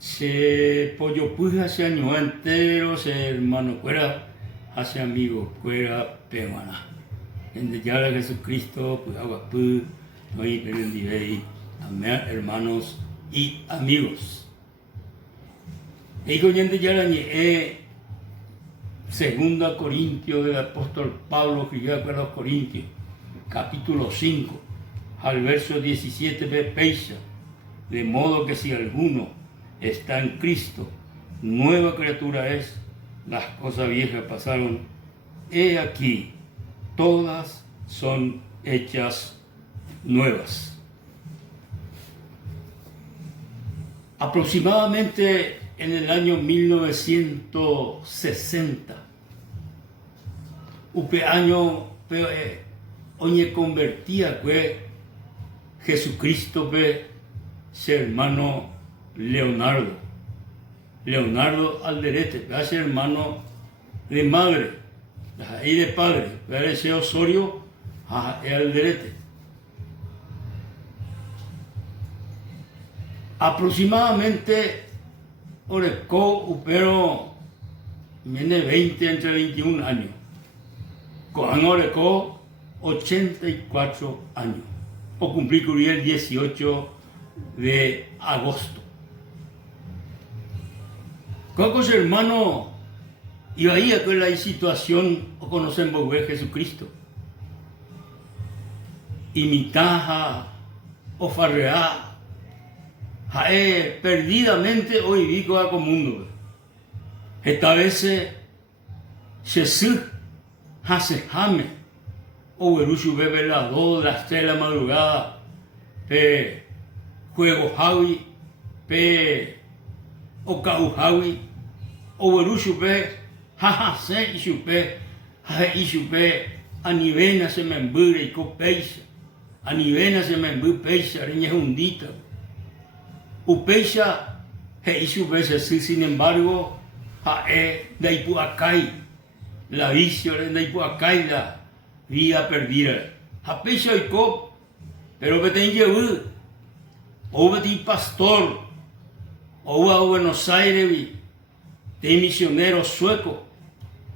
se pollo pues hacia año entero, se hermano fuera, hacia amigo fuera, pemana. En de ya Jesucristo, pues agua pues, no hay perendibey, amén, hermanos y amigos. Y con ya la segunda Corintios del apóstol Pablo, escribió a los Corintios, capítulo 5, al verso 17 de Peisa, de modo que si alguno está en Cristo, nueva criatura es, las cosas viejas pasaron, he aquí, todas son hechas nuevas. Aproximadamente en el año 1960, upe año oñe convertía que Jesucristo ve su hermano Leonardo Alderete, ese hermano de madre y de padre, ese Osorio Alderete. Aproximadamente orecó upero viene 20 entre 21 años, con orecó 84 años, o cumplí el 18 de agosto. Con su hermano, y ahí es la situación, o conocemos a Jesucristo, imitaja, o farrea, perdidamente hoy vivo a mundo. Esta vez Jesús hace jame, o verushu bebe las 2, las 3 de la madrugada, juego Javi, o cau Javi, o verushu be, jaja se y chupe, a nivena se me embure y copeisa, a nivena se me embure peisa, reña hundita. Upeisha he hizo veces, sin embargo, de Ipuacay, la vicio de Ipuacay, la vida perdida. A peisha y cop, pero que te llevó, o de pastor, o a Buenos Aires, de misionero sueco,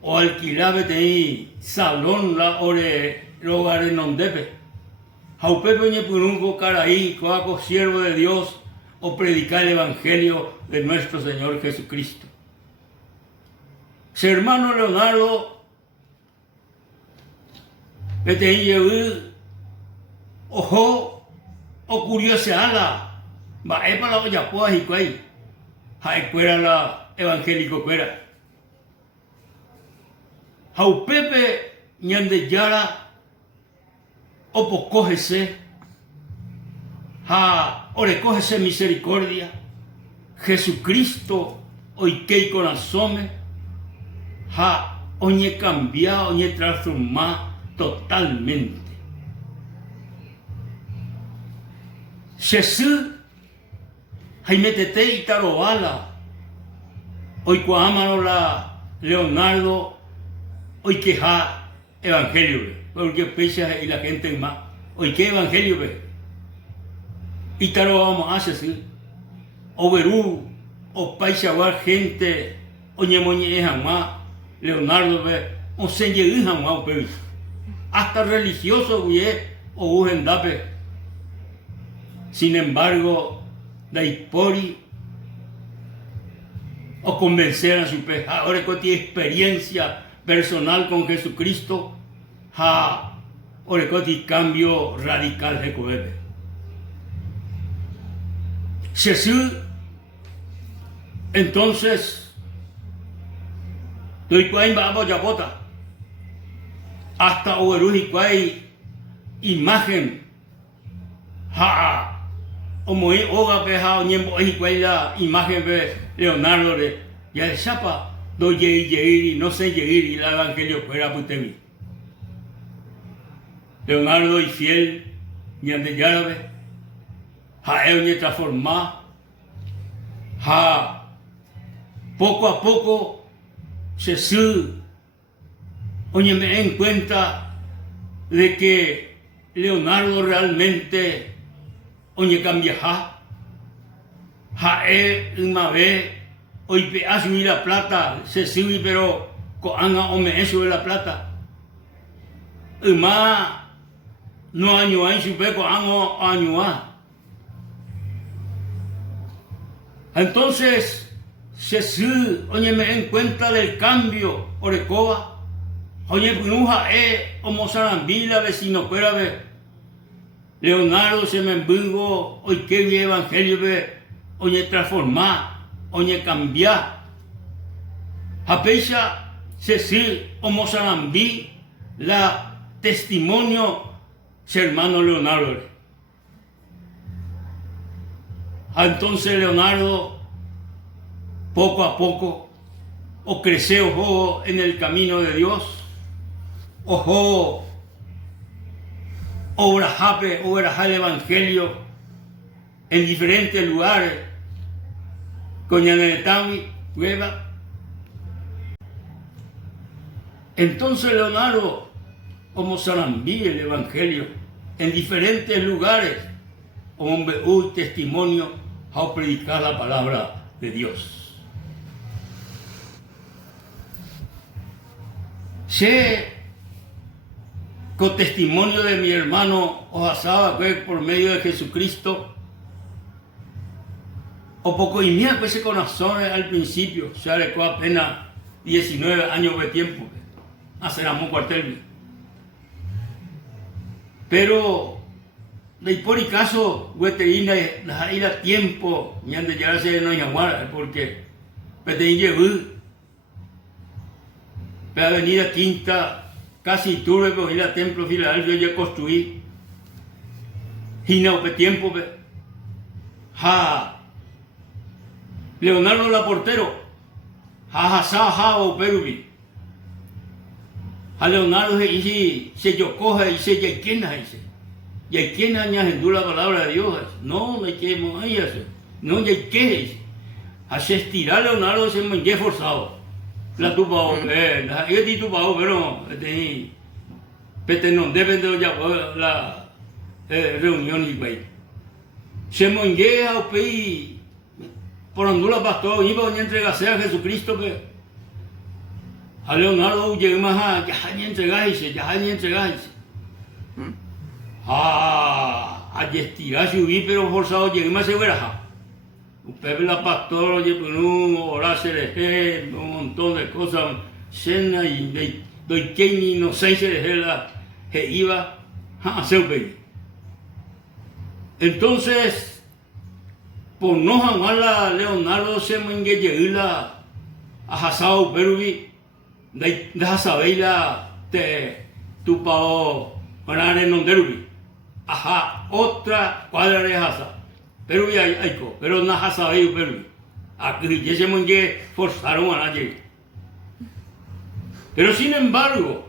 o alquilaba de salón la ore rogar en ondepe. A upepe ñe purungo caraí, coaco siervo de Dios, o predicar el Evangelio de nuestro Señor Jesucristo. Su hermano Leonardo, que te llevó, ojo, o curiosidad, va para la olla poa y cuay, hay fuera la evangélico fuera. Jau Pepe ñande yara, o pocójese, orecójese misericordia, Jesucristo, hoy que con asome, oñe cambiado, oñe transformado totalmente. Jesús, Jaime Tete y Tarobala, hoy cuámano la Leonardo, hoy que evangelio, porque pesa y la gente más, hoy que evangelio ve. Y tal vamos a hacer, o Berú, o Paisawar, gente, o Ñemoñe jamás, Leonardo, o Señe jamás, hasta religioso, o Ujendape. Sin embargo, la Ipori, o convencer a su peja, ahora que tiene experiencia personal con Jesucristo, ahora que tiene cambio radical de Coebe. Jesús, entonces, doy cuay vamos yapota, hasta overuj y cuay imagen, o muy oga peja o ñembo y cuay la imagen de Leonardo de ya el chapa, doy y no sé lleir y la evangelio fuera putevi. Leonardo y fiel, ñande yarabe. Él me transforma, poco a poco Jesús, oye, me den cuenta de que Leonardo realmente, oye, cambia, jae mabe hoy pe asumi la plata se sigue pero coanga ome eso de la plata ma no año hay supe coango año. Entonces Jesús oye me en cuenta del cambio orecoa oye punuja homo sarambila vecino fuera ve Leonardo se me embugo hoy que vi evangelio ve oye transformar oye cambiar apecha Jesús homo sarambí la testimonio hermano Leonardo. Entonces Leonardo poco a poco o crece ojo en el camino de Dios, ojo obra el evangelio en diferentes lugares con Yanetami, prueba. Entonces Leonardo como sarambí el evangelio en diferentes lugares, hombre, un testimonio a predicar la palabra de Dios. Sé con testimonio de mi hermano Ojasaba por medio de Jesucristo o poco y mía pues se conoció al principio, se adecuó apenas 19 años de tiempo, hace un cuartel. Pero de por y caso, Gueterina, la ir a tiempo, ni antes de llegarse de Noyaguara, porque Peteín llegó, la avenida Quinta, casi turbe, por ir a Templo Filadelfia, ya construí, y no, pe tiempo, Leonardo la portero, o Perubi, a Leonardo se yocoja y se yaquena, y hay quien añade la palabra de Dios. No hay que hacer. No hay que hacer estirar Leonardo se me forzado. La tupa, yo te tupa, pero pete no depende de la reunión y país. Se me enguea o pei por andula pastor iba a entregarse a Jesucristo pe. A Leonardo llega más ya ni entregáis. A estirar subir pero forzado llegué más segura. Usted la pastor oye por un orar se un montón de cosas cena y doy que ni no sé se la que iba a hacer un entonces por no jamás la Leonardo se me engueyeila a Hasao Peruvi de saberla te tu pao para renonderubi. Otra cuadra de Hasa. Pero ya hay pero no Hasa hay pero aquí ya se me forzaron a nadie. Pero sin embargo,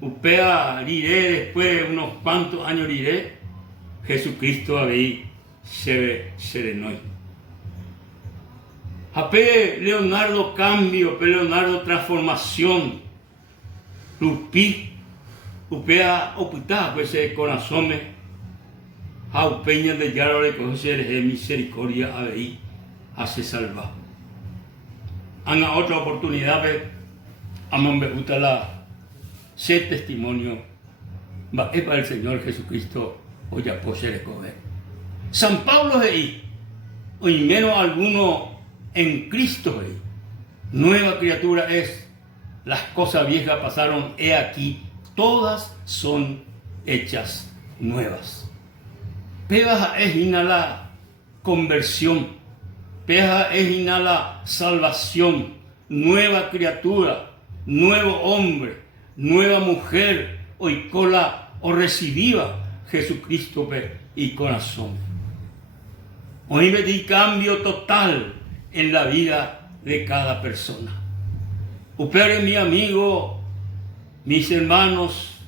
upea diré después de unos cuantos años diré, Jesucristo ahí se serenó. Ape Leonardo cambio, Leonardo transformación, Lupi. Upea oputá pues el corazón a upeña de yaro de conocer de misericordia ahí hace salvar. Haga otra oportunidad a me gusta la ser testimonio va es para el Señor Jesucristo o ya posee coger. San Pablo ahí o y menos alguno en Cristo ahí nueva criatura es las cosas viejas pasaron he aquí todas son hechas nuevas. Peja es la conversión, peja es la salvación, nueva criatura, nuevo hombre, nueva mujer, hoy cola o recibida Jesucristo y corazón. Hoy me di cambio total en la vida de cada persona. Upere mi amigo, mis hermanos,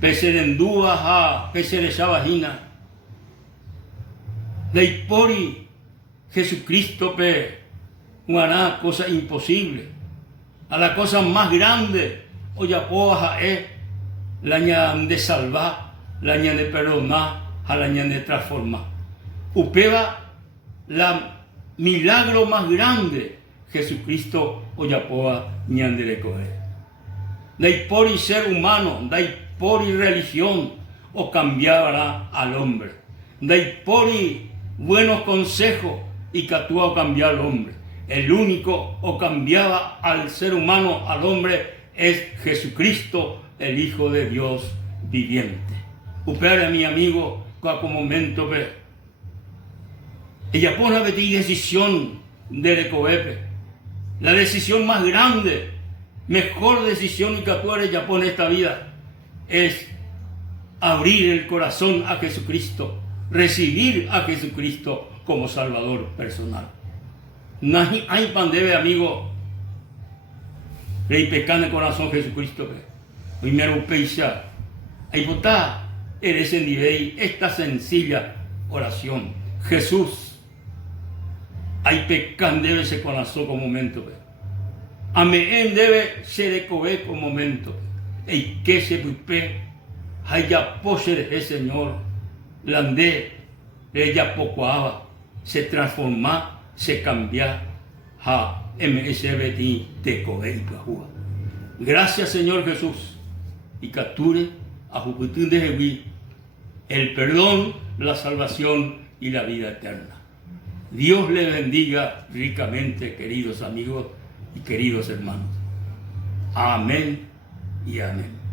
peserendúa, peseresabajina, leipori, Jesucristo una cosa imposible, a la cosa más grande, oyapoja la ña de salvar, la ña de perdonar, a la ñande transforma. Upeva la milagro más grande Jesucristo oyapoa ñande recoge. Dai por y ser humano, dai por y religión, o cambiará al hombre. Dai por y buenos consejos, y catúa o cambiar al hombre. El único o cambiaba al ser humano, al hombre, es Jesucristo, el Hijo de Dios viviente. Upere mi amigo, como momento ve. Ella pone a pedir decisión de recoepe. La decisión más grande, mejor decisión que tú eres ya pone esta vida, es abrir el corazón a Jesucristo, recibir a Jesucristo como Salvador personal. No hay pandebe, amigo, rey pecando el corazón Jesucristo. Primero peisa, ahí votá, eres en nivel esta sencilla oración. Jesús, hay pecando debe ese corazón con momento. Amén debe ser ecobe con momento. Y que se pupe, haya poseer el Señor, landé, ella poco aba, se transforma, se cambia, ha MSBT te cobe y pajúa. Gracias, Señor Jesús, y capture a Jupitún de Jehuí el perdón, la salvación y la vida eterna. Dios le bendiga ricamente, queridos amigos y queridos hermanos. Amén y amén.